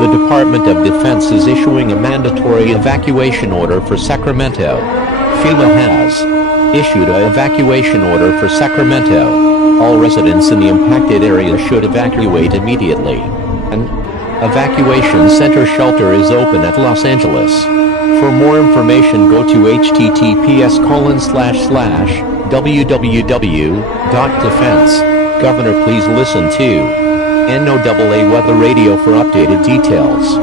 The Department of Defense is issuing a mandatory evacuation order for Sacramento. FEMA has issued an evacuation order for Sacramento. All residents in the impacted area should evacuate immediately. An evacuation center shelter is open at Los Angeles. For more information, go to https://www.defense. Governor, please listen to NOAA Weather Radio for updated details.